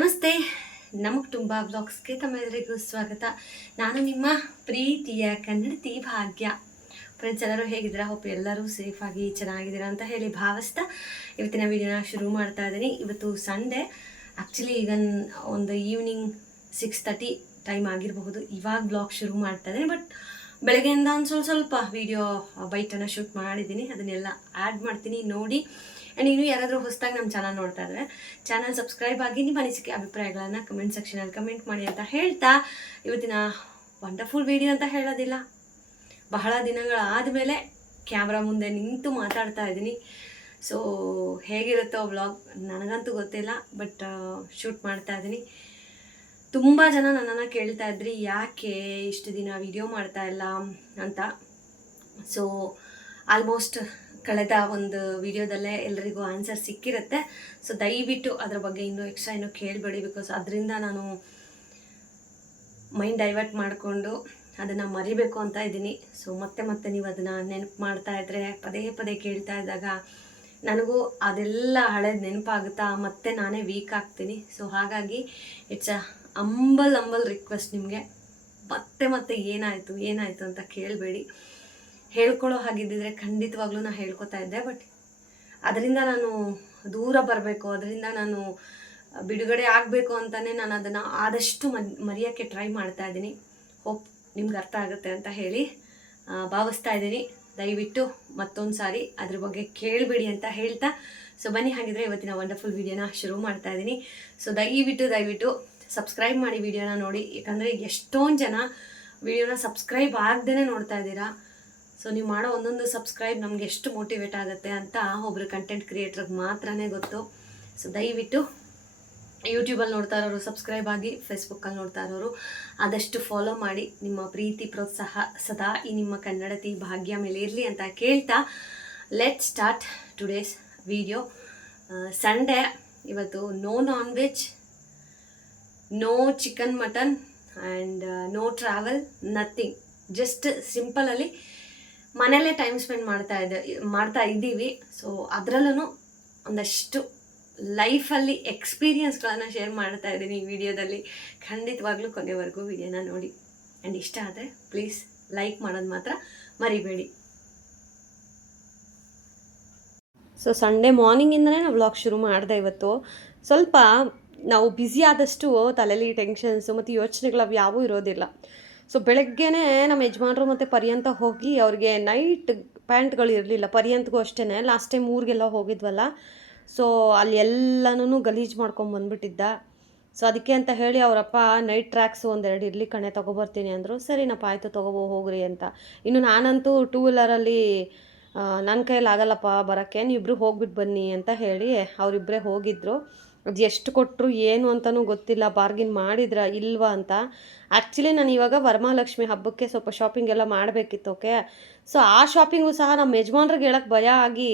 ನಮಸ್ತೆ, ನಮ್ಮ ಕುಟುಂಬ ಬ್ಲಾಗ್ಸ್ಗೆ ತಮ್ಮೆಲ್ಲರಿಗೂ ಸ್ವಾಗತ. ನಾನು ನಿಮ್ಮ ಪ್ರೀತಿಯ ಕನ್ನಡತಿ ಭಾಗ್ಯ. ಫ್ರೆಂಡ್ಸ್, ಎಲ್ಲರೂ ಹೇಗಿದ್ದೀರಾ? ಹೋಪ್ ಎಲ್ಲರೂ ಸೇಫಾಗಿ ಚೆನ್ನಾಗಿದ್ದೀರಾ ಅಂತ ಹೇಳಿ ಭಾವಿಸ್ತಾ ಇವತ್ತಿನ ವಿಡಿಯೋನ ಶುರು ಮಾಡ್ತಾ ಇದ್ದೀನಿ. ಇವತ್ತು ಸಂಡೇ. ಆ್ಯಕ್ಚುಲಿ ಈಗ ಒಂದು ಈವ್ನಿಂಗ್ 6:30 ಟೈಮ್ ಆಗಿರಬಹುದು. ಇವಾಗ ಬ್ಲಾಗ್ ಶುರು ಮಾಡ್ತಾ ಇದ್ದೀನಿ. ಬಟ್ ಬೆಳಗ್ಗೆಯಿಂದ ಒಂದು ಸ್ವಲ್ಪ ವಿಡಿಯೋ ಬೈಟನ್ನು ಶೂಟ್ ಮಾಡಿದ್ದೀನಿ. ಅದನ್ನೆಲ್ಲ ಆ್ಯಡ್ ಮಾಡ್ತೀನಿ, ನೋಡಿ. ಆ್ಯಂಡ್ ಇನ್ನೂ ಯಾರಾದರೂ ಹೊಸದಾಗಿ ನಮ್ಮ ಚಾನಲ್ ನೋಡ್ತಾ ಇದ್ದಾರೆ, ಚಾನಲ್ ಸಬ್ಸ್ಕ್ರೈಬ್ ಆಗಿ ನಿಮ್ಮ ಅನಿಸಿಕೆ ಅಭಿಪ್ರಾಯಗಳನ್ನು ಕಮೆಂಟ್ ಸೆಕ್ಷನಲ್ಲಿ ಕಮೆಂಟ್ ಮಾಡಿ ಅಂತ ಹೇಳ್ತಾ, ಇವತ್ತಿನ ವಂಡರ್ಫುಲ್ ವಿಡಿಯೋ ಅಂತ ಹೇಳೋದಿಲ್ಲ, ಬಹಳ ದಿನಗಳಾದ ಮೇಲೆ ಕ್ಯಾಮ್ರಾ ಮುಂದೆ ನಿಂತು ಮಾತಾಡ್ತಾ ಇದ್ದೀನಿ. ಸೊ ಹೇಗಿರುತ್ತೋ ವ್ಲಾಗ್ ನನಗಂತೂ ಗೊತ್ತಿಲ್ಲ, ಬಟ್ ಶೂಟ್ ಮಾಡ್ತಾ ಇದ್ದೀನಿ. ತುಂಬ ಜನ ನನ್ನನ್ನು ಕೇಳ್ತಾ ಇದ್ರಿ, ಯಾಕೆ ಇಷ್ಟು ದಿನ ವಿಡಿಯೋ ಮಾಡ್ತಾ ಇಲ್ಲ ಅಂತ. ಸೊ ಆಲ್ಮೋಸ್ಟ್ ಕಳೆದ ಒಂದು ವಿಡಿಯೋದಲ್ಲೇ ಎಲ್ಲರಿಗೂ ಆನ್ಸರ್ ಸಿಕ್ಕಿರುತ್ತೆ. ಸೊ ದಯವಿಟ್ಟು ಅದರ ಬಗ್ಗೆ ಇನ್ನೂ ಎಕ್ಸ್ಟ್ರಾ ಏನೂ ಕೇಳಬೇಡಿ, ಬಿಕಾಸ್ ಅದರಿಂದ ನಾನು ಮೈಂಡ್ ಡೈವರ್ಟ್ ಮಾಡಿಕೊಂಡು ಅದನ್ನು ಮರಿಬೇಕು ಅಂತ ಇದ್ದೀನಿ. ಸೊ ಮತ್ತೆ ನೀವು ಅದನ್ನು ನೆನಪು ಮಾಡ್ತಾ ಇದ್ದರೆ, ಪದೇ ಪದೇ ಕೇಳ್ತಾ ಇದ್ದಾಗ ನನಗೂ ಅದೆಲ್ಲ ಹಳೇದು ನೆನಪಾಗುತ್ತಾ ಮತ್ತೆ ನಾನೇ ವೀಕ್ ಆಗ್ತೀನಿ. ಸೊ ಹಾಗಾಗಿ ಇಟ್ಸ್ ಅ ಅಂಬಲ್ ರಿಕ್ವೆಸ್ಟ್ ನಿಮಗೆ, ಮತ್ತೆ ಏನಾಯಿತು ಅಂತ ಕೇಳಬೇಡಿ. ಹೇಳ್ಕೊಳ್ಳೋ ಹಾಗಿದ್ದಿದ್ರೆ ಖಂಡಿತವಾಗ್ಲೂ ನಾನು ಹೇಳ್ಕೊತಾ ಇದ್ದೆ. ಬಟ್ ಅದರಿಂದ ನಾನು ದೂರ ಬರಬೇಕು, ಅದರಿಂದ ನಾನು ಬಿಡುಗಡೆ ಆಗಬೇಕು ಅಂತಲೇ ನಾನು ಅದನ್ನು ಆದಷ್ಟು ಮರೆಯೋಕ್ಕೆ ಟ್ರೈ ಮಾಡ್ತಾ ಇದ್ದೀನಿ. ಹೋಪ್ ನಿಮ್ಗೆ ಅರ್ಥ ಆಗುತ್ತೆ ಅಂತ ಹೇಳಿ ಭಾವಿಸ್ತಾ ಇದ್ದೀನಿ. ದಯವಿಟ್ಟು ಮತ್ತೊಂದು ಸಾರಿ ಅದ್ರ ಬಗ್ಗೆ ಕೇಳಬೇಡಿ ಅಂತ ಹೇಳ್ತಾ, ಸೊ ಬನ್ನಿ ಹಾಗಿದ್ರೆ ಇವತ್ತಿನ ವಂಡರ್ಫುಲ್ ವಿಡಿಯೋನ ಶುರು ಮಾಡ್ತಾ ಇದ್ದೀನಿ. ಸೊ ದಯವಿಟ್ಟು ಸಬ್ಸ್ಕ್ರೈಬ್ ಮಾಡಿ ವಿಡಿಯೋನ ನೋಡಿ, ಯಾಕಂದರೆ ಎಷ್ಟೊಂದು ಜನ ವಿಡಿಯೋನ ಸಬ್ಸ್ಕ್ರೈಬ್ ಆಗದೇ ನೋಡ್ತಾ ಇದ್ದೀರಾ. ಸೊ ನೀವು ಮಾಡೋ ಒಂದೊಂದು ಸಬ್ಸ್ಕ್ರೈಬ್ ನಮಗೆ ಎಷ್ಟು ಮೋಟಿವೇಟ್ ಆಗುತ್ತೆ ಅಂತ ಒಬ್ಬರು ಕಂಟೆಂಟ್ ಕ್ರಿಯೇಟ್ರಿಗೆ ಮಾತ್ರನೇ ಗೊತ್ತು. ಸೊ ದಯವಿಟ್ಟು ಯೂಟ್ಯೂಬಲ್ಲಿ ನೋಡ್ತಾ ಇರೋರು ಸಬ್ಸ್ಕ್ರೈಬ್ ಆಗಿ, ಫೇಸ್ಬುಕ್ಕಲ್ಲಿ ನೋಡ್ತಾ ಇರೋರು ಆದಷ್ಟು ಫಾಲೋ ಮಾಡಿ. ನಿಮ್ಮ ಪ್ರೀತಿ ಪ್ರೋತ್ಸಾಹ ಸದಾ ಈ ನಿಮ್ಮ ಕನ್ನಡತಿ ಭಾಗ್ಯ ಮೇಲೆ ಇರಲಿ ಅಂತ ಕೇಳ್ತಾ, let start today's video. Sunday ಇವತ್ತು no non veg, no chicken mutton and no travel, nothing. Just ಸಿಂಪಲಲ್ಲಿ ಮನೆಯಲ್ಲೇ ಟೈಮ್ ಸ್ಪೆಂಡ್ ಮಾಡ್ತಾ ಇದ್ದೀವಿ. ಸೊ ಅದರಲ್ಲೂ ಒಂದಷ್ಟು ಲೈಫಲ್ಲಿ ಎಕ್ಸ್ಪೀರಿಯನ್ಸ್ಗಳನ್ನು ಶೇರ್ ಮಾಡ್ತಾ ಇದ್ದೀನಿ ಈ ವಿಡಿಯೋದಲ್ಲಿ. ಖಂಡಿತವಾಗ್ಲೂ ಕೊನೆವರೆಗೂ ವಿಡಿಯೋನ ನೋಡಿ. ಆ್ಯಂಡ್ ಇಷ್ಟ ಆದರೆ ಪ್ಲೀಸ್ ಲೈಕ್ ಮಾಡೋದು ಮಾತ್ರ ಮರಿಬೇಡಿ. ಸೊ ಸಂಡೇ ಮಾರ್ನಿಂಗಿಂದನೇ ನಾವು ವ್ಲಾಗ್ ಶುರು ಮಾಡಿದೆ. ಇವತ್ತು ಸ್ವಲ್ಪ ನಾವು ಬ್ಯುಸಿ ಆದಷ್ಟು ತಲೆಯಲ್ಲಿ ಟೆನ್ಷನ್ಸು ಮತ್ತು ಯೋಚನೆಗಳು ಅವು ಯಾವೂ ಇರೋದಿಲ್ಲ. ಸೊ ಬೆಳಗ್ಗೆನೇ ನಮ್ಮ ಯಜಮಾನರು ಮತ್ತು ಪರ್ಯಂತ ಹೋಗಿ ಅವ್ರಿಗೆ ನೈಟ್ ಪ್ಯಾಂಟ್ಗಳು ಇರಲಿಲ್ಲ. ಪರ್ಯಂತ್ಗೂ ಅಷ್ಟೇ ಲಾಸ್ಟ್ ಟೈಮ್ ಊರಿಗೆಲ್ಲ ಹೋಗಿದ್ವಲ್ಲ, ಸೊ ಅಲ್ಲಿ ಎಲ್ಲನೂ ಗಲೀಜು ಮಾಡ್ಕೊಂಬಂದ್ಬಿಟ್ಟಿದ್ದ. ಸೊ ಅದಕ್ಕೆ ಅಂತ ಹೇಳಿ ಅವರಪ್ಪ ನೈಟ್ ಟ್ರ್ಯಾಕ್ಸು ಒಂದೆರಡು ಇರಲಿ ಕಣೆ ತೊಗೊಬರ್ತೀನಿ ಅಂದರು. ಸರಿನಪ್ಪ ಆಯಿತು ಹೋಗ್ರಿ ಅಂತ. ಇನ್ನು ನಾನಂತೂ 2 ವೀಲರಲ್ಲಿ ನನ್ನ ಕೈಯಲ್ಲಿ ಆಗಲ್ಲಪ್ಪ ಬರೋಕ್ಕೆ, ನೀವಿಬ್ಬರು ಹೋಗ್ಬಿಟ್ಟು ಬನ್ನಿ ಅಂತ ಹೇಳಿ ಅವರಿಬ್ಬರೇ ಹೋಗಿದ್ದರು. ಅದು ಎಷ್ಟು ಕೊಟ್ಟರು ಏನು ಅಂತಲೂ ಗೊತ್ತಿಲ್ಲ, ಬಾರ್ಗಿನ್ ಮಾಡಿದ್ರ ಇಲ್ವಾ ಅಂತ. ಆ್ಯಕ್ಚುಲಿ ನಾನು ಇವಾಗ ವರಮಹಾಲಕ್ಷ್ಮಿ ಹಬ್ಬಕ್ಕೆ ಸ್ವಲ್ಪ ಶಾಪಿಂಗ್ ಎಲ್ಲ ಮಾಡಬೇಕಿತ್ತು. ಓಕೆ, ಸೊ ಆ ಶಾಪಿಂಗು ಸಹ ನಮ್ಮ ಯಜಮಾನ್ರಿಗೆ ಹೇಳಕ್ಕೆ ಭಯ ಆಗಿ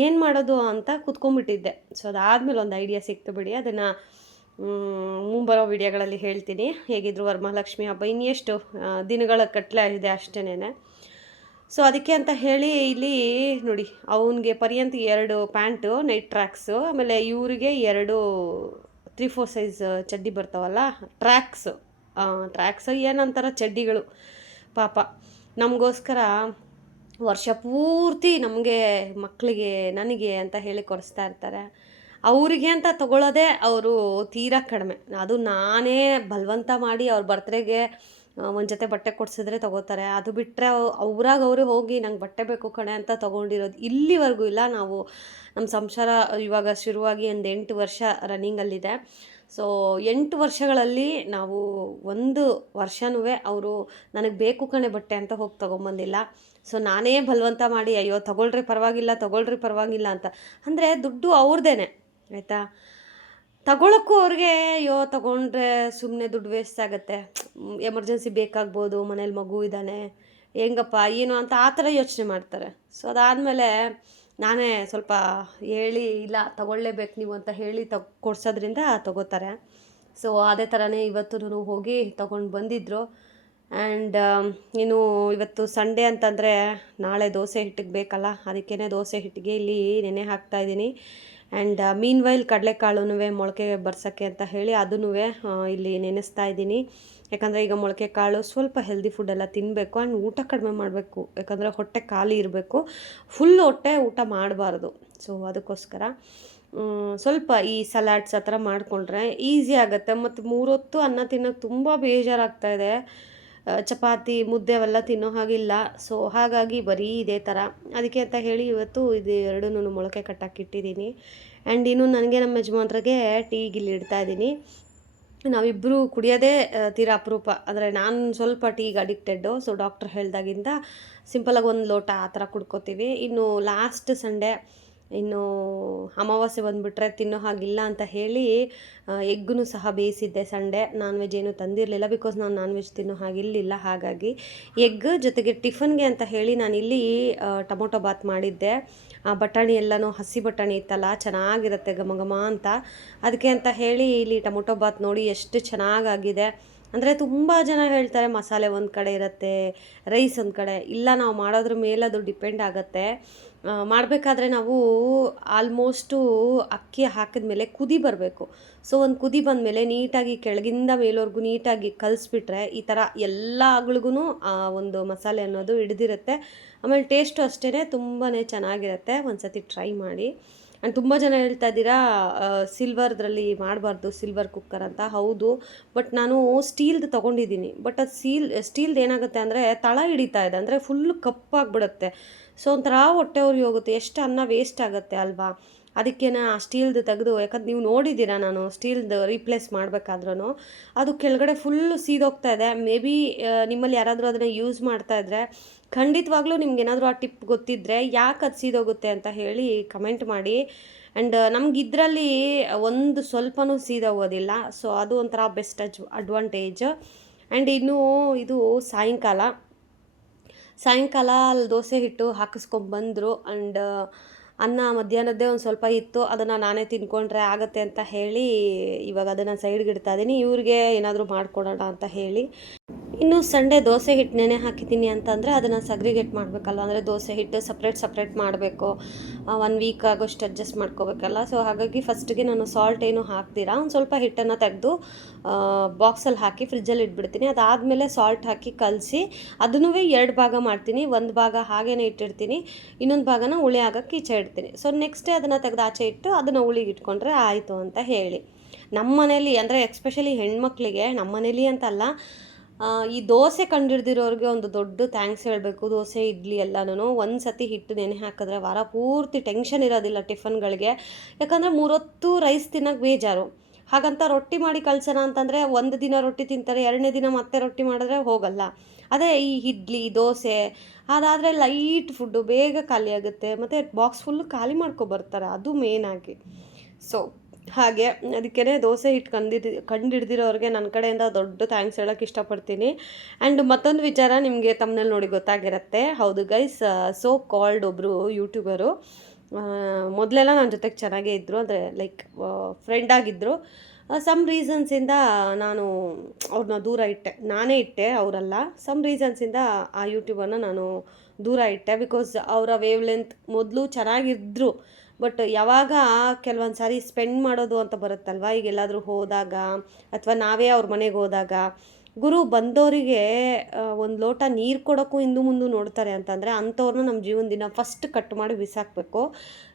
ಏನು ಮಾಡೋದು ಅಂತ ಕೂತ್ಕೊಂಡ್ಬಿಟ್ಟಿದ್ದೆ. ಸೊ ಅದಾದಮೇಲೆ ಒಂದು ಐಡಿಯಾ ಸಿಕ್ತು ಬಿಡಿ, ಅದನ್ನು ಮುಂಬರೋ ವಿಡಿಯೋಗಳಲ್ಲಿ ಹೇಳ್ತೀನಿ. ಹೇಗಿದ್ರು ವರಮಹಾಲಕ್ಷ್ಮಿ ಹಬ್ಬ ಇನ್ನೆಷ್ಟು ದಿನಗಳ ಕಟ್ಲೆ ಇದೆ ಅಷ್ಟೇನೆ. ಸೊ ಅದಕ್ಕೆ ಅಂತ ಹೇಳಿ ಇಲ್ಲಿ ನೋಡಿ, ಅವನಿಗೆ ಪರ್ಯಂತ 2 ಪ್ಯಾಂಟು ನೈಟ್ ಟ್ರ್ಯಾಕ್ಸು, ಆಮೇಲೆ ಇವರಿಗೆ 2 3-4 ಸೈಜ್ ಚಡ್ಡಿ ಬರ್ತಾವಲ್ಲ ಟ್ರ್ಯಾಕ್ಸು ಏನಂತಾರ ಚಡ್ಡಿಗಳು. ಪಾಪ ನಮಗೋಸ್ಕರ ವರ್ಷ ಪೂರ್ತಿ ನಮಗೆ ಮಕ್ಕಳಿಗೆ ನನಗೆ ಅಂತ ಹೇಳಿ ಕೊಡಿಸ್ತಾ ಇರ್ತಾರೆ. ಅವರಿಗೆ ಅಂತ ತೊಗೊಳ್ಳೋದೇ ಅವರು ತೀರಾ ಕಡಿಮೆ. ಅದು ನಾನೇ ಬಲವಂತ ಮಾಡಿ ಅವ್ರ ಬರ್ತ್ಡೇಗೆ ಒಂದು ಜೊತೆ ಬಟ್ಟೆ ಕೊಡಿಸಿದ್ರೆ ತೊಗೋತಾರೆ. ಅದು ಬಿಟ್ಟರೆ ಅವರೇ ಹೋಗಿ ನಂಗೆ ಬಟ್ಟೆ ಬೇಕು ಕಣೆ ಅಂತ ತೊಗೊಂಡಿರೋದು ಇಲ್ಲಿವರೆಗೂ ಇಲ್ಲ. ನಾವು ನಮ್ಮ ಸಂಸಾರ ಇವಾಗ ಶುರುವಾಗಿ ಒಂದು 8 ವರ್ಷ ರನ್ನಿಂಗಲ್ಲಿದೆ. ಸೊ 8 ವರ್ಷಗಳಲ್ಲಿ ನಾವು ಒಂದು ವರ್ಷನೂ ಅವರು ನನಗೆ ಬೇಕು ಕಣೆ ಬಟ್ಟೆ ಅಂತ ಹೋಗಿ ತೊಗೊಂಬಂದಿಲ್ಲ. ಸೊ ನಾನೇ ಬಲವಂತ ಮಾಡಿ ಅಯ್ಯೋ ತೊಗೊಳ್ರಿ ಪರವಾಗಿಲ್ಲ ಅಂತ. ಅಂದರೆ ದುಡ್ಡು ಅವ್ರದ್ದೇನೆ, ಆಯಿತಾ. ತಗೊಳ್ಳೋಕ್ಕೂ ಅವ್ರಿಗೆ ಅಯ್ಯೋ ತೊಗೊಂಡ್ರೆ ಸುಮ್ಮನೆ ದುಡ್ಡು ವೇಸ್ಟ್ ಆಗುತ್ತೆ, ಎಮರ್ಜೆನ್ಸಿ ಬೇಕಾಗ್ಬೋದು, ಮನೇಲಿ ಮಗು ಇದ್ದಾನೆ, ಹೆಂಗಪ್ಪ ಏನು ಅಂತ ಆ ಥರ ಯೋಚನೆ ಮಾಡ್ತಾರೆ. ಸೊ ಅದಾದಮೇಲೆ ನಾನೇ ಸ್ವಲ್ಪ ಹೇಳಿ ಇಲ್ಲ ತೊಗೊಳ್ಳೇಬೇಕು ನೀವು ಅಂತ ಹೇಳಿ ಕೊಡ್ಸೋದ್ರಿಂದ ತೊಗೋತಾರೆ. ಸೊ ಅದೇ ಥರನೇ ಇವತ್ತು ಹೋಗಿ ತೊಗೊಂಡು ಬಂದಿದ್ದರು. ಆ್ಯಂಡ್ ಇನ್ನು ಇವತ್ತು ಸಂಡೇ ಅಂತಂದರೆ ನಾಳೆ ದೋಸೆ ಹಿಟ್ಟಿಗೆ ಬೇಕಲ್ಲ, ಅದಕ್ಕೇ ದೋಸೆ ಹಿಟ್ಟಿಗೆ ಇಲ್ಲಿ ನೆನೆ ಹಾಕ್ತಾಯಿದ್ದೀನಿ. ಆ್ಯಂಡ್ ಮೀನ್ ಕಡಲೆಕಾಳು ಮೊಳಕೆ ಬರ್ಸೋಕ್ಕೆ ಅಂತ ಹೇಳಿ ಅದನ್ನು ಇಲ್ಲಿ ನೆನೆಸ್ತಾ ಇದ್ದೀನಿ. ಯಾಕಂದರೆ ಈಗ ಮೊಳಕೆ ಕಾಳು ಸ್ವಲ್ಪ ಹೆಲ್ದಿ ಫುಡ್ಡೆಲ್ಲ ತಿನ್ನಬೇಕು ಆ್ಯಂಡ್ ಊಟ ಕಡಿಮೆ ಮಾಡಬೇಕು. ಯಾಕಂದರೆ ಹೊಟ್ಟೆ ಖಾಲಿ ಇರಬೇಕು, ಫುಲ್ ಹೊಟ್ಟೆ ಊಟ ಮಾಡಬಾರ್ದು. ಸೊ ಅದಕ್ಕೋಸ್ಕರ ಸ್ವಲ್ಪ ಈ ಸಲಾಡ್ಸ್ ಆ ಥರ ಮಾಡಿಕೊಂಡ್ರೆ ಈಸಿ ಆಗುತ್ತೆ. ಮತ್ತು 3 ಹೊತ್ತು ಅನ್ನ ತಿನ್ನೋಕ್ಕೆ ತುಂಬ ಬೇಜಾರಾಗ್ತಾಯಿದೆ. ಚಪಾತಿ ಮುದ್ದೆ ಅವೆಲ್ಲ ತಿನ್ನೋ ಹಾಗಿಲ್ಲ. ಸೊ ಹಾಗಾಗಿ ಬರೀ ಇದೇ ಥರ. ಅದಕ್ಕೆ ಅಂತ ಹೇಳಿ ಇವತ್ತು ಇದು ಎರಡನ್ನೂ ಮೊಳಕೆ ಕಟ್ಟಾಕಿಟ್ಟಿದ್ದೀನಿ. ಆ್ಯಂಡ್ ಇನ್ನು ನನಗೆ ನಮ್ಮ ಯಜಮಾನ್ರಿಗೆ ಟೀ ಗಿಲ್ಲಿ ಇಡ್ತಾಯಿದ್ದೀನಿ. ನಾವಿಬ್ಬರು ಕುಡಿಯೋದೇ ತೀರಾ ಅಪರೂಪ. ಅಂದರೆ ನಾನು ಸ್ವಲ್ಪ ಟೀಗೆ ಅಡಿಕ್ಟೆಡ್ಡು. ಸೊ ಡಾಕ್ಟ್ರ್ ಹೇಳ್ದಾಗಿಂದ ಸಿಂಪಲಾಗಿ 1 ಲೋಟ ಆ ಥರ ಕುಡ್ಕೋತೀವಿ. ಇನ್ನು ಲಾಸ್ಟ್ ಸಂಡೇ ಇನ್ನು ಅಮಾವಾಸ್ಯೆ ಬಂದುಬಿಟ್ರೆ ತಿನ್ನೋ ಹಾಗಿಲ್ಲ ಅಂತ ಹೇಳಿ ಎಗ್ಗು ಸಹ ಬೇಯಿಸಿದ್ದೆ ಸಂಡೇ. ನಾನ್ ವೆಜ್ ಏನೂ ತಂದಿರಲಿಲ್ಲ, ಬಿಕಾಸ್ ನಾನು ನಾನ್ ವೆಜ್ ತಿನ್ನೋ ಹಾಗಿರಲಿಲ್ಲ. ಹಾಗಾಗಿ ಎಗ್ ಜೊತೆಗೆ ಟಿಫನ್ಗೆ ಅಂತ ಹೇಳಿ ನಾನಿಲ್ಲಿ ಟೊಮೊಟೊ ಬಾತ್ ಮಾಡಿದ್ದೆ. ಬಟಾಣಿ ಎಲ್ಲನೂ ಹಸಿ ಬಟಾಣಿ ಇತ್ತಲ್ಲ, ಚೆನ್ನಾಗಿರುತ್ತೆ ಘಮ ಘಮ ಅಂತ. ಅದಕ್ಕೆ ಅಂತ ಹೇಳಿ ಇಲ್ಲಿ ಟೊಮೊಟೊ ಬಾತ್ ನೋಡಿ ಎಷ್ಟು ಚೆನ್ನಾಗಾಗಿದೆ. ಅಂದರೆ ತುಂಬ ಜನ ಹೇಳ್ತಾರೆ ಮಸಾಲೆ ಒಂದು ಕಡೆ ಇರುತ್ತೆ, ರೈಸ್ ಒಂದು ಕಡೆ. ಇಲ್ಲ, ನಾವು ಮಾಡೋದ್ರ ಮೇಲೆ ಅದು ಡಿಪೆಂಡ್ ಆಗುತ್ತೆ. ಮಾಡಬೇಕಾದ್ರೆ ನಾವು ಆಲ್ಮೋಸ್ಟು ಅಕ್ಕಿ ಹಾಕಿದ ಮೇಲೆ ಕುದಿ ಬರಬೇಕು. ಸೊ ಒಂದು ಕುದಿ ಬಂದಮೇಲೆ ನೀಟಾಗಿ ಕೆಳಗಿಂದ ಮೇಲೋರ್ಗು ನೀಟಾಗಿ ಕಲಿಸ್ಬಿಟ್ರೆ ಈ ಥರ ಎಲ್ಲ ಅಗಳಿಗೂ ಒಂದು ಮಸಾಲೆ ಅನ್ನೋದು ಹಿಡ್ದಿರುತ್ತೆ. ಆಮೇಲೆ ಟೇಸ್ಟು ಅಷ್ಟೇ ತುಂಬಾ ಚೆನ್ನಾಗಿರುತ್ತೆ. ಒಂದು ಸತಿ ಟ್ರೈ ಮಾಡಿ. ಆ್ಯಂಡ್ ತುಂಬ ಜನ ಹೇಳ್ತಾ ಇದ್ದೀರಾ ಸಿಲ್ವರ್ದ್ರಲ್ಲಿ ಮಾಡಬಾರ್ದು, ಸಿಲ್ವರ್ ಕುಕ್ಕರ್ ಅಂತ. ಹೌದು, ಬಟ್ ನಾನು ಸ್ಟೀಲ್ದು ತೊಗೊಂಡಿದ್ದೀನಿ. ಬಟ್ ಅದು ಸ್ಟೀಲ್ದು ಏನಾಗುತ್ತೆ ಅಂದರೆ ತಳ ಹಿಡಿತಾ ಇದೆ, ಅಂದರೆ ಫುಲ್ಲು ಕಪ್ಪಾಗಿಬಿಡುತ್ತೆ. ಸೊ ಒಂಥರ ಹೊಟ್ಟೆ ಉರಿ ಹೋಗುತ್ತೆ, ಎಷ್ಟು ಅನ್ನ ವೇಸ್ಟ್ ಆಗುತ್ತೆ ಅಲ್ವಾ. ಅದಕ್ಕೆ ಆ ಸ್ಟೀಲ್ದು ತೆಗೆದು, ಯಾಕಂದ್ರೆ ನೀವು ನೋಡಿದ್ದೀರಾ ನಾನು ಸ್ಟೀಲ್ದು ರೀಪ್ಲೇಸ್ ಮಾಡಬೇಕಾದ್ರೂ ಅದು ಕೆಳಗಡೆ ಫುಲ್ಲು ಸೀದೋಗ್ತಾ ಇದೆ. ಮೇ ಬಿ ನಿಮ್ಮಲ್ಲಿ ಯಾರಾದರೂ ಅದನ್ನು ಯೂಸ್ ಮಾಡ್ತಾಯಿದ್ರೆ ಖಂಡಿತವಾಗ್ಲೂ ನಿಮ್ಗೇನಾದರೂ ಆ ಟಿಪ್ ಗೊತ್ತಿದ್ದರೆ ಯಾಕೆ ಅದು ಸೀದೋಗುತ್ತೆ ಅಂತ ಹೇಳಿ ಕಮೆಂಟ್ ಮಾಡಿ. ಆ್ಯಂಡ್ ನಮ್ಗೆ ಇದರಲ್ಲಿ ಒಂದು ಸ್ವಲ್ಪನೂ ಸೀದೋಗೋದಿಲ್ಲ. ಸೊ ಅದು ಒಂಥರ ಬೆಸ್ಟ್ ಅಡ್ವಾಂಟೇಜ್. ಆ್ಯಂಡ್ ಇನ್ನೂ ಇದು ಸಾಯಂಕಾಲ ಅಲ್ಲಿ ದೋಸೆ ಹಿಟ್ಟು ಹಾಕಿಸ್ಕೊಂಬಂದರು. ಆ್ಯಂಡ್ ಅನ್ನ ಮಧ್ಯಾಹ್ನದ್ದೇ ಒಂದು ಸ್ವಲ್ಪ ಇತ್ತು, ಅದನ್ನು ನಾನೇ ತಿನ್ಕೊಂಡ್ರೆ ಆಗುತ್ತೆ ಅಂತ ಹೇಳಿ ಇವಾಗ ಅದನ್ನು ಸೈಡ್ಗೆ ಇಡ್ತಾ ಇದ್ದೀನಿ. ಇವ್ರಿಗೆ ಏನಾದರೂ ಮಾಡಿಕೊಡೋಣ ಅಂತ ಹೇಳಿ. ಇನ್ನು ಸಂಡೇ ದೋಸೆ ಹಿಟ್ಟು ನೆನೆ ಹಾಕಿದ್ದೀನಿ ಅಂತಂದರೆ ಅದನ್ನು ಸಗ್ರಿಗೇಟ್ ಮಾಡಬೇಕಲ್ಲ, ಅಂದರೆ ದೋಸೆ ಹಿಟ್ಟು ಸಪ್ರೇಟ್ ಮಾಡಬೇಕು. 1 ವೀಕ್ ಆಗೋಷ್ಟು ಅಡ್ಜಸ್ಟ್ ಮಾಡ್ಕೋಬೇಕಲ್ಲ. ಸೊ ಹಾಗಾಗಿ ಫಸ್ಟಿಗೆ ನಾನು ಸಾಲ್ಟ್ ಏನು ಹಾಕ್ತೀರಾ ಒಂದು ಸ್ವಲ್ಪ ಹಿಟ್ಟನ್ನು ತೆಗೆದು ಬಾಕ್ಸಲ್ಲಿ ಹಾಕಿ ಫ್ರಿಜ್ಜಲ್ಲಿ ಇಟ್ಬಿಡ್ತೀನಿ. ಅದಾದಮೇಲೆ ಸಾಲ್ಟ್ ಹಾಕಿ ಕಲಸಿ ಅದನ್ನೂ 2 ಭಾಗ ಮಾಡ್ತೀನಿ. 1 ಭಾಗ ಹಾಗೇ ಇಟ್ಟಿರ್ತೀನಿ, ಇನ್ನೊಂದು ಭಾಗನ ಹುಳಿ ಆಗೋಕ್ಕೆ ಈಚೆ ಇಡ್ತೀನಿ. ಸೊ ನೆಕ್ಸ್ಟ್ ಡೇ ಅದನ್ನು ತೆಗೆದು ಆಚೆ ಇಟ್ಟು ಅದನ್ನು ಹುಳಿಗೆ ಇಟ್ಕೊಂಡ್ರೆ ಆಯಿತು ಅಂತ ಹೇಳಿ. ನಮ್ಮ ಮನೇಲಿ ಅಂದರೆ ಎಕ್ಸ್ಪೆಷಲಿ ಹೆಣ್ಮಕ್ಳಿಗೆ, ನಮ್ಮ ಮನೇಲಿ ಅಂತಲ್ಲ, ಈ ದೋಸೆ ಕಂಡಿಡ್ದಿರೋರಿಗೆ ಒಂದು ದೊಡ್ಡ ಥ್ಯಾಂಕ್ಸ್ ಹೇಳಬೇಕು. ದೋಸೆ ಇಡ್ಲಿ ಎಲ್ಲನೂ ಒಂದು ಸತಿ ಹಿಟ್ಟು ನೆನೆ ಹಾಕಿದ್ರೆ ವಾರ ಪೂರ್ತಿ ಟೆನ್ಷನ್ ಇರೋದಿಲ್ಲ ಟಿಫನ್ಗಳಿಗೆ. ಯಾಕಂದರೆ 3 ಹೊತ್ತು ರೈಸ್ ತಿನ್ನೋಕ್ಕೆ ಬೇಜಾರು. ಹಾಗಂತ ರೊಟ್ಟಿ ಮಾಡಿ ಕಳ್ಸೋಣ ಅಂತಂದರೆ 1 ದಿನ ರೊಟ್ಟಿ ತಿಂತಾರೆ, 2ನೇ ದಿನ ಮತ್ತೆ ರೊಟ್ಟಿ ಮಾಡಿದ್ರೆ ಹೋಗಲ್ಲ. ಅದೇ ಈ ಇಡ್ಲಿ ದೋಸೆ ಅದಾದರೆ ಲೈಟ್ ಫುಡ್ಡು ಬೇಗ ಖಾಲಿ ಆಗುತ್ತೆ, ಮತ್ತು ಬಾಕ್ಸ್ ಫುಲ್ಲು ಖಾಲಿ ಮಾಡ್ಕೊಬರ್ತಾರೆ, ಅದು ಮೇನಾಗಿ. ಸೊ ಹಾಗೆ ಅದಕ್ಕೆ ದೋಸೆ ಹಿಟ್ಟು ಕಂಡಿಡ್ದಿರೋರಿಗೆ ನನ್ನ ಕಡೆಯಿಂದ ದೊಡ್ಡ ಥ್ಯಾಂಕ್ಸ್ ಹೇಳೋಕ್ಕೆ ಇಷ್ಟಪಡ್ತೀನಿ. ಆ್ಯಂಡ್ ಮತ್ತೊಂದು ವಿಚಾರ ನಿಮಗೆ ತಮ್ಮನೇಲಿ ನೋಡಿ ಗೊತ್ತಾಗಿರುತ್ತೆ. ಹೌದು ಗೈಸ್, ಸೋ ಕಾಲ್ಡ್ ಒಬ್ಬರು ಯೂಟ್ಯೂಬರು ಮೊದಲೆಲ್ಲ ನನ್ನ ಜೊತೆಗೆ ಚೆನ್ನಾಗೇ ಇದ್ದರು, ಅಂದರೆ ಲೈಕ್ ಫ್ರೆಂಡ್ ಆಗಿದ್ದರು. ಸಮ್ ರೀಸನ್ಸಿಂದ ನಾನು ಅವ್ರನ್ನ ದೂರ ಇಟ್ಟೆ. ನಾನೇ ಇಟ್ಟೆ, ಅವರಲ್ಲ. ಸಮ್ ರೀಸನ್ಸಿಂದ ಆ ಯೂಟ್ಯೂಬನ್ನು ನಾನು ದೂರ ಇಟ್ಟೆ. ಬಿಕಾಸ್ ಅವರ ವೇವ್ ಲೆಂತ್ ಮೊದಲು ಚೆನ್ನಾಗಿದ್ದರು, ಬಟ್ ಯಾವಾಗ ಕೆಲವೊಂದು ಸಾರಿ ಸ್ಪೆಂಡ್ ಮಾಡೋದು ಅಂತ ಬರುತ್ತಲ್ವ, ಈಗ ಎಲ್ಲಾದರೂ ಹೋದಾಗ ಅಥವಾ ನಾವೇ ಅವ್ರ ಮನೆಗೆ ಹೋದಾಗ ಗುರು ಬಂದವರಿಗೆ 1 ಲೋಟ ನೀರು ಕೊಡೋಕ್ಕೂ ಹಿಂದು ಮುಂದೆ ನೋಡ್ತಾರೆ ಅಂತಂದರೆ ಅಂಥವ್ರನ್ನ ನಮ್ಮ ಜೀವನದಿಂದ ಫಸ್ಟ್ ಕಟ್ ಮಾಡಿ ಬಿಸಾಕಬೇಕು.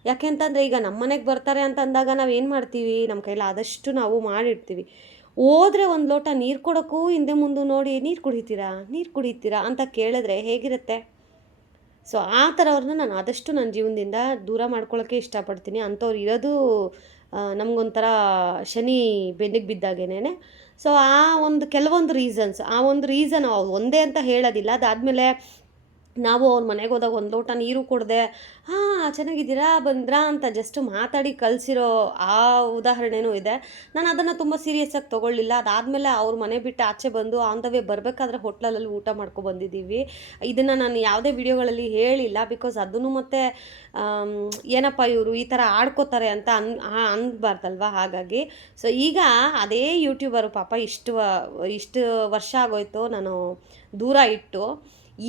ಯಾಕೆ ಅಂತಂದರೆ ಈಗ ನಮ್ಮ ಮನೆಗೆ ಬರ್ತಾರೆ ಅಂತ ಅಂದಾಗ ನಾವು ಏನು ಮಾಡ್ತೀವಿ, ನಮ್ಮ ಕೈಲಿ ಆದಷ್ಟು ನಾವು ಮಾಡಿರ್ತೀವಿ. ಹೋದರೆ 1 ಲೋಟ ನೀರು ಕೊಡೋಕ್ಕೂ ಹಿಂದೆ ಮುಂದೆ ನೋಡಿ ನೀರು ಕುಡಿತೀರಾ ಅಂತ ಕೇಳಿದ್ರೆ ಹೇಗಿರುತ್ತೆ. ಸೊ ಆ ಥರವ್ರನ್ನ ನಾನು ಆದಷ್ಟು ನನ್ನ ಜೀವನದಿಂದ ದೂರ ಮಾಡ್ಕೊಳ್ಳೋಕ್ಕೆ ಇಷ್ಟಪಡ್ತೀನಿ. ಅಂಥವ್ರು ಇರೋದು ನಮಗೊಂಥರ ಶನಿ ಬೆನ್ನಿಗೆ ಬಿದ್ದಾಗೇನೆ. ಸೊ ಕೆಲವೊಂದು ರೀಸನ್ಸ್, ಆ ಒಂದು ರೀಸನ್ ಒಂದೇ ಅಂತ ಹೇಳೋದಿಲ್ಲ. ಅದಾದಮೇಲೆ ನಾವು ಅವ್ರ ಮನೆಗೆ ಹೋದಾಗ 1 ಲೋಟ ನೀರು ಕೊಡದೆ ಚೆನ್ನಾಗಿದ್ದೀರಾ ಬಂದ್ರಾ ಅಂತ ಜಸ್ಟ್ ಮಾತಾಡಿ ಕಳಿಸಿರೋ ಆ ಉದಾಹರಣೆನೂ ಇದೆ. ನಾನು ಅದನ್ನು ತುಂಬ ಸೀರಿಯಸ್ಸಾಗಿ ತೊಗೊಳ್ಳಿಲ್ಲ. ಅದಾದಮೇಲೆ ಅವ್ರ ಮನೆ ಬಿಟ್ಟು ಆಚೆ ಬಂದು ಆನ್ ದ ವೇ ಬರಬೇಕಾದ್ರೆ ಹೋಟ್ಲಲ್ಲಿ ಊಟ ಮಾಡ್ಕೊಬಂದಿದ್ದೀವಿ. ಇದನ್ನು ನಾನು ಯಾವುದೇ ವಿಡಿಯೋಗಳಲ್ಲಿ ಹೇಳಿಲ್ಲ, ಬಿಕಾಸ್ ಅದನ್ನು ಮತ್ತೆ ಏನಪ್ಪ ಇವರು ಈ ಥರ ಆಡ್ಕೋತಾರೆ ಅಂತ ಅನ್ಬಾರ್ದಲ್ವ. ಹಾಗಾಗಿ ಸೊ ಈಗ ಅದೇ ಯೂಟ್ಯೂಬರು ಪಾಪ ಇಷ್ಟು ವರ್ಷ ಆಗೋಯ್ತು ನಾನು ದೂರ ಇಟ್ಟು.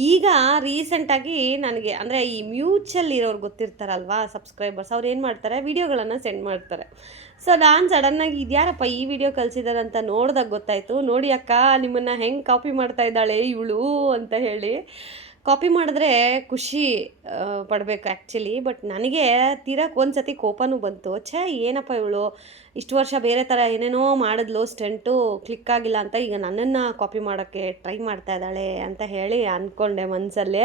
ಈಗ ರೀಸೆಂಟಾಗಿ ನನಗೆ ಅಂದರೆ ಈ ಮ್ಯೂಚುವಲ್ ಇರೋರು ಗೊತ್ತಿರ್ತಾರಲ್ವಾ ಸಬ್ಸ್ಕ್ರೈಬರ್ಸ್, ಅವ್ರು ಏನು ಮಾಡ್ತಾರೆ, ವಿಡಿಯೋಗಳನ್ನು ಸೆಂಡ್ ಮಾಡ್ತಾರೆ. ಸೊ ನಾನು ಸಡನ್ನಾಗಿ ಇದ್ಯಾರಪ್ಪ ಈ ವಿಡಿಯೋ ಕಳಿಸಿದ್ದಾರೆ ಅಂತ ನೋಡಿದಾಗ ಗೊತ್ತಾಯಿತು. ನೋಡಿ ಅಕ್ಕ, ನಿಮ್ಮನ್ನು ಹೆಂಗೆ ಕಾಪಿ ಮಾಡ್ತಾ ಇದ್ದಾಳೆ ಇವಳು ಅಂತ ಹೇಳಿ. ಕಾಪಿ ಮಾಡಿದ್ರೆ ಖುಷಿ ಪಡಬೇಕು ಆ್ಯಕ್ಚುಲಿ. ಬಟ್ ನನಗೆ ತೀರಕ್ಕೆ ಒಂದು ಸತಿ ಕೋಪನೂ ಬಂತು. ಏನಪ್ಪ ಇವಳು ಇಷ್ಟು ವರ್ಷ ಬೇರೆ ಥರ ಏನೇನೋ ಮಾಡಿದ್ಲು, ಸ್ಟೆಂಟು ಕ್ಲಿಕ್ ಆಗಿಲ್ಲ ಅಂತ ಈಗ ನನ್ನನ್ನು ಕಾಪಿ ಮಾಡೋಕ್ಕೆ ಟ್ರೈ ಮಾಡ್ತಾ ಇದ್ದಾಳೆ ಅಂತ ಹೇಳಿ ಅಂದ್ಕೊಂಡೆ ಮನಸ್ಸಲ್ಲೇ.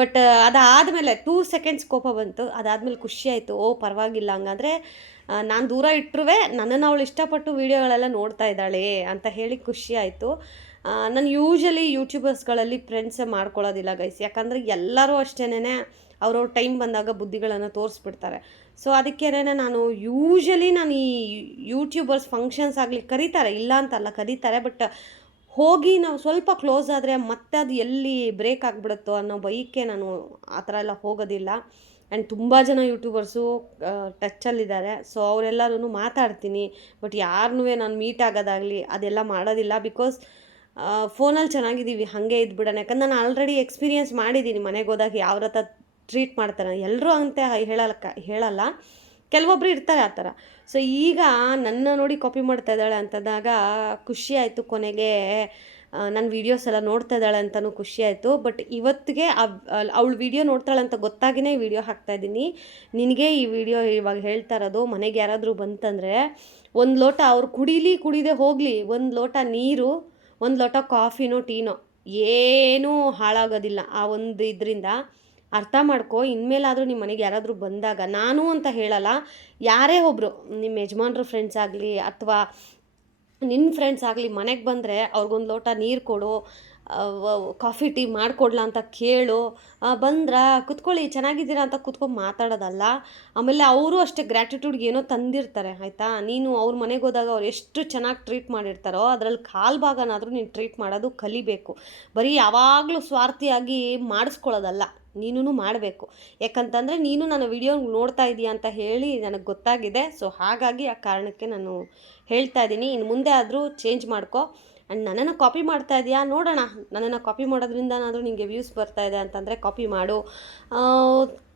ಬಟ್ ಅದಾದಮೇಲೆ 2 ಸೆಕೆಂಡ್ಸ್ ಕೋಪ ಬಂತು. ಅದಾದಮೇಲೆ ಖುಷಿ ಆಯಿತು. ಓ ಪರವಾಗಿಲ್ಲ, ಹಂಗಾದರೆ ನಾನು ದೂರ ಇಟ್ಟರು ನನ್ನನ್ನು ಅವಳು ಇಷ್ಟಪಟ್ಟು ವೀಡಿಯೋಗಳೆಲ್ಲ ನೋಡ್ತಾ ಇದ್ದಾಳೆ ಅಂತ ಹೇಳಿ ಖುಷಿ ಆಯಿತು. ನಾನು ಯೂಶಲಿ ಯೂಟ್ಯೂಬರ್ಸ್ಗಳಲ್ಲಿ ಫ್ರೆಂಡ್ಸ್ ಮಾಡ್ಕೊಳ್ಳೋದಿಲ್ಲ ಗೈಸ್, ಯಾಕಂದರೆ ಎಲ್ಲರೂ ಅಷ್ಟೇನೆ ಅವ್ರವ್ರ ಟೈಮ್ ಬಂದಾಗ ಬುದ್ಧಿಗಳನ್ನು ತೋರಿಸ್ಬಿಡ್ತಾರೆ. ಸೊ ಅದಕ್ಕೇನೆ ನಾನು ಈ ಯೂಟ್ಯೂಬರ್ಸ್ ಫಂಕ್ಷನ್ಸ್ ಆಗಲಿ ಕರೀತಾರೆ, ಇಲ್ಲ ಅಂತಲ್ಲ ಕರೀತಾರೆ, ಬಟ್ ಹೋಗಿ ನಾವು ಸ್ವಲ್ಪ ಕ್ಲೋಸ್ ಆದರೆ ಮತ್ತೆ ಅದು ಎಲ್ಲಿ ಬ್ರೇಕ್ ಆಗಿಬಿಡುತ್ತೋ ಅನ್ನೋ ಬೈಕೆ ನಾನು ಆ ಥರ ಎಲ್ಲ ಹೋಗೋದಿಲ್ಲ. ಆ್ಯಂಡ್ ತುಂಬ ಜನ ಯೂಟ್ಯೂಬರ್ಸು ಟಚ್ಚಲ್ಲಿದ್ದಾರೆ. ಸೊ ಅವರೆಲ್ಲರೂ ಮಾತಾಡ್ತೀನಿ, ಬಟ್ ಯಾರನ್ನೂ ನಾನು ಮೀಟ್ ಆಗೋದಾಗಲಿ ಅದೆಲ್ಲ ಮಾಡೋದಿಲ್ಲ. ಬಿಕಾಸ್ ಫೋನಲ್ಲಿ ಚೆನ್ನಾಗಿದ್ದೀವಿ, ಹಾಗೆ ಇದ್ಬಿಡೋಣ. ಯಾಕಂದ್ರೆ ನಾನು ಆಲ್ರೆಡಿ ಎಕ್ಸ್ಪೀರಿಯೆನ್ಸ್ ಮಾಡಿದ್ದೀನಿ. ಮನೆಗೆ ಹೋದಾಗ ಯಾವ ಥರ ಟ್ರೀಟ್ ಮಾಡ್ತಾರೆ, ಎಲ್ಲರೂ ಅಂತ ಹೇಳಲ್ಲ, ಕೆಲವೊಬ್ರು ಇರ್ತಾರೆ ಆ ಥರ. ಸೊ ಈಗ ನನ್ನ ನೋಡಿ ಕಾಪಿ ಮಾಡ್ತಾ ಇದ್ದಾಳೆ ಅಂತಂದಾಗ ಖುಷಿ ಆಯಿತು. ಕೊನೆಗೆ ನನ್ನ ವೀಡಿಯೋಸ್ ಎಲ್ಲ ನೋಡ್ತಾ ಇದ್ದಾಳೆ ಅಂತಲೂ ಖುಷಿ ಆಯಿತು. ಬಟ್ ಇವತ್ತಿಗೆ ಅವಳು ವೀಡಿಯೋ ನೋಡ್ತಾಳೆ ಅಂತ ಗೊತ್ತಾಗಿನೇ ಈ ವಿಡಿಯೋ ಹಾಕ್ತಾಯಿದ್ದೀನಿ. ನಿನಗೆ ಈ ವಿಡಿಯೋ ಇವಾಗ ಹೇಳ್ತಾ ಇರೋದು, ಮನೆಗೆ ಯಾರಾದರೂ ಬಂತಂದರೆ ಒಂದು ಲೋಟ ಅವ್ರು ಕುಡಿದೇ ಹೋಗಲಿ, ಒಂದು ಲೋಟ ನೀರು, ಒಂದು ಲೋಟ ಕಾಫಿನೋ ಟೀನೋ ಏನೂ ಹಾಳಾಗೋದಿಲ್ಲ ಆ ಒಂದು ಇದರಿಂದ. ಅರ್ಥ ಮಾಡ್ಕೊ. ಇನ್ಮೇಲಾದರೂ ನಿಮ್ಮ ಮನೆಗೆ ಯಾರಾದರೂ ಬಂದಾಗ, ನಾನು ಅಂತ ಹೇಳಲ್ಲ, ಯಾರೇ ಒಬ್ಬರು ನಿಮ್ಮ ಯಜಮಾನ್ರ ಫ್ರೆಂಡ್ಸ್ ಆಗಲಿ ಅಥವಾ ನಿನ್ನ ಫ್ರೆಂಡ್ಸ್ ಆಗಲಿ ಮನೆಗೆ ಬಂದರೆ ಅವ್ರಿಗೊಂದು ಲೋಟ ನೀರು ಕೊಡು, ಕಾಫಿ ಟೀ ಮಾಡಿಕೊಡ್ಲಾ ಅಂತ ಕೇಳು. ಕುತ್ಕೊಳ್ಳಿ ಚೆನ್ನಾಗಿದ್ದೀರಾ ಅಂತ ಕುತ್ಕೊಂಡು ಮಾತಾಡೋದಲ್ಲ. ಆಮೇಲೆ ಅವರು ಅಷ್ಟೇ ಗ್ರ್ಯಾಟಿಟ್ಯೂಡ್ಗೆ ಏನೋ ತಂದಿರ್ತಾರೆ, ಆಯಿತಾ. ನೀನು ಅವ್ರ ಮನೆಗೆ ಹೋದಾಗ ಅವ್ರು ಎಷ್ಟು ಚೆನ್ನಾಗಿ ಟ್ರೀಟ್ ಮಾಡಿರ್ತಾರೋ ಅದರಲ್ಲಿ ಕಾಲು ಭಾಗನಾದರೂ ನೀನು ಟ್ರೀಟ್ ಮಾಡೋದು ಕಲಿಬೇಕು. ಬರೀ ಯಾವಾಗಲೂ ಸ್ವಾರ್ಥಿಯಾಗಿ ಮಾಡಿಸ್ಕೊಳ್ಳೋದಲ್ಲ, ನೀನು ಮಾಡಬೇಕು. ಯಾಕಂತಂದರೆ ನೀನು ನನ್ನ ವಿಡಿಯೋ ನೋಡ್ತಾ ಇದೀಯ ಅಂತ ಹೇಳಿ ನನಗೆ ಗೊತ್ತಾಗಿದೆ. ಸೊ ಹಾಗಾಗಿ ಆ ಕಾರಣಕ್ಕೆ ನಾನು ಹೇಳ್ತಾ ಇದ್ದೀನಿ. ಇನ್ನು ಮುಂದೆ ಆದರೂ ಚೇಂಜ್ ಮಾಡ್ಕೊ. ಆ್ಯಂಡ್ ನನ್ನನ್ನು ಕಾಪಿ ಮಾಡ್ತಾ ಇದೆಯಾ ನೋಡೋಣ, ನನ್ನನ್ನು ಕಾಪಿ ಮಾಡೋದ್ರಿಂದನಾದರೂ ನಿಮಗೆ ವ್ಯೂಸ್ ಬರ್ತಾ ಇದೆ ಅಂತಂದರೆ ಕಾಪಿ ಮಾಡು.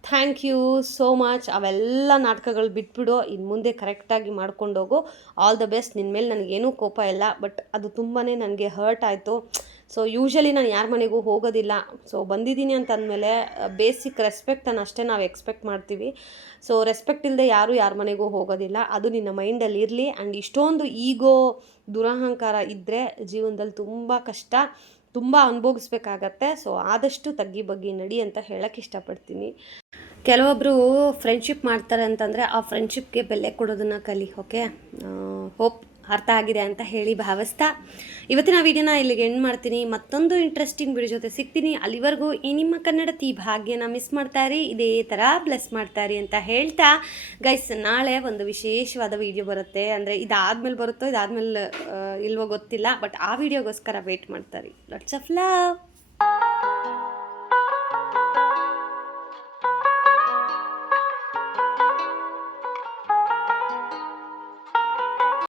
Thank you so much. ಅವೆಲ್ಲ ನಾಟಕಗಳು ಬಿಟ್ಬಿಡು, ಇನ್ನು ಮುಂದೆ ಕರೆಕ್ಟಾಗಿ ಮಾಡ್ಕೊಂಡೋಗು. All the best. ನಿನ್ನ ಮೇಲೆ ನನಗೇನೂ ಕೋಪ ಇಲ್ಲ, ಬಟ್ ಅದು ತುಂಬಾ ನನಗೆ ಹರ್ಟ್ ಆಯಿತು. ಸೊ ಯೂಶಲಿ ನಾನು ಯಾರ ಮನೆಗೂ ಹೋಗೋದಿಲ್ಲ. ಸೊ ಬಂದಿದ್ದೀನಿ ಅಂತ ಅಂದಮೇಲೆ ಬೇಸಿಕ್ ರೆಸ್ಪೆಕ್ಟನ್ನು ಅಷ್ಟೇ ನಾವು ಎಕ್ಸ್ಪೆಕ್ಟ್ ಮಾಡ್ತೀವಿ. ಸೊ ರೆಸ್ಪೆಕ್ಟ್ ಇಲ್ಲದೆ ಯಾರ ಮನೆಗೂ ಹೋಗೋದಿಲ್ಲ. ಅದು ನಿನ್ನ ಮೈಂಡಲ್ಲಿ ಇರಲಿ. ಆ್ಯಂಡ್ ಇಷ್ಟೊಂದು ಈಗೋ ದುರಹಂಕಾರ ಇದ್ದರೆ ಜೀವನದಲ್ಲಿ ತುಂಬ ಕಷ್ಟ, ತುಂಬ ಅನುಭವಿಸ್ಬೇಕಾಗತ್ತೆ. ಸೊ ಆದಷ್ಟು ತಗ್ಗಿ ಬಗ್ಗಿ ನಡಿ ಅಂತ ಹೇಳೋಕ್ಕೆ ಇಷ್ಟಪಡ್ತೀನಿ. ಕೆಲವೊಬ್ಬರು ಫ್ರೆಂಡ್ಶಿಪ್ ಮಾಡ್ತಾರೆ ಅಂತಂದರೆ ಆ ಫ್ರೆಂಡ್ಶಿಪ್ಗೆ ಬೆಲೆ ಕೊಡೋದನ್ನು ಕಲಿ. ಓಕೆ, ಹೋಪ್ ಅರ್ಥ ಆಗಿದೆ ಅಂತ ಹೇಳಿ ಭಾವಿಸ್ತಾ ಇವತ್ತಿನ ವಿಡಿಯೋನ ಇಲ್ಲಿಗೆ ಎಂಡ್ ಮಾಡ್ತೀನಿ. ಮತ್ತೊಂದು ಇಂಟ್ರೆಸ್ಟಿಂಗ್ ವಿಡಿಯೋ ಜೊತೆ ಸಿಗ್ತೀನಿ. ಅಲ್ಲಿವರೆಗೂ ಈ ನಿಮ್ಮ ಕನ್ನಡತಿ ಭಾಗ್ಯನ ಮಿಸ್ ಮಾಡ್ತಾಯಿರಿ, ಇದೇ ಥರ ಬ್ಲೆಸ್ ಮಾಡ್ತಾಯಿರಿ ಅಂತ ಹೇಳ್ತಾ ಗೈಸ್, ನಾಳೆ ಒಂದು ವಿಶೇಷವಾದ ವಿಡಿಯೋ ಬರುತ್ತೆ. ಅಂದರೆ ಇದಾದಮೇಲೆ ಬರುತ್ತೋ ಇದಾದಮೇಲೆ ಇಲ್ವೋ ಗೊತ್ತಿಲ್ಲ, ಬಟ್ ಆ ವಿಡಿಯೋಗೋಸ್ಕರ ವೇಟ್ ಮಾಡ್ತಾರೆ. Lots of love.